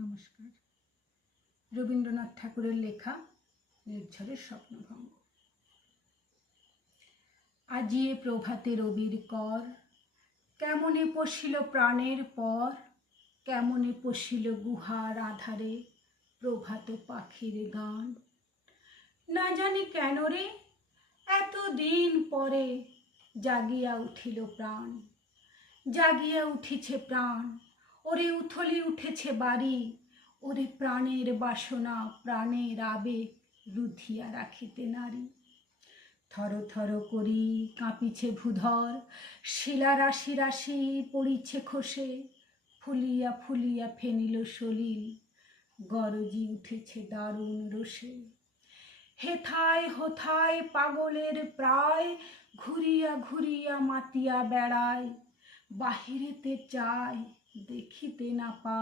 নমস্কার। রবীন্দ্রনাথ ঠাকুরের লেখা নির্ঝরের স্বপ্নভঙ্গ। আজিয়ে প্রভাতে রবির কর, কেমনে পশিল প্রাণের পর, কেমনে পশিল গুহার আধারে প্রভাত পাখির গান। না জানি কেন রে এতদিন পরে জাগিয়া উঠিল প্রাণ, জাগিয়া উঠিছে প্রাণ। ওরে উথলি উঠেছে বাড়ি, ওরে প্রাণের বাসনা প্রাণের আবেগ রুধিয়া রাখিতে নারী। থর থর করি কাঁপিছে ভূধর, শিলা রাশি রাশি পড়িছে খসে, ফুলিয়া ফুলিয়া ফেনিল সলিল, গরজি উঠেছে দারুণ রোষে। হেথায় হোথায় পাগলের প্রায়, ঘুরিয়া ঘুরিয়া মাতিয়া বেড়ায়, বাহিরেতে চায় দেখিতে না পায়।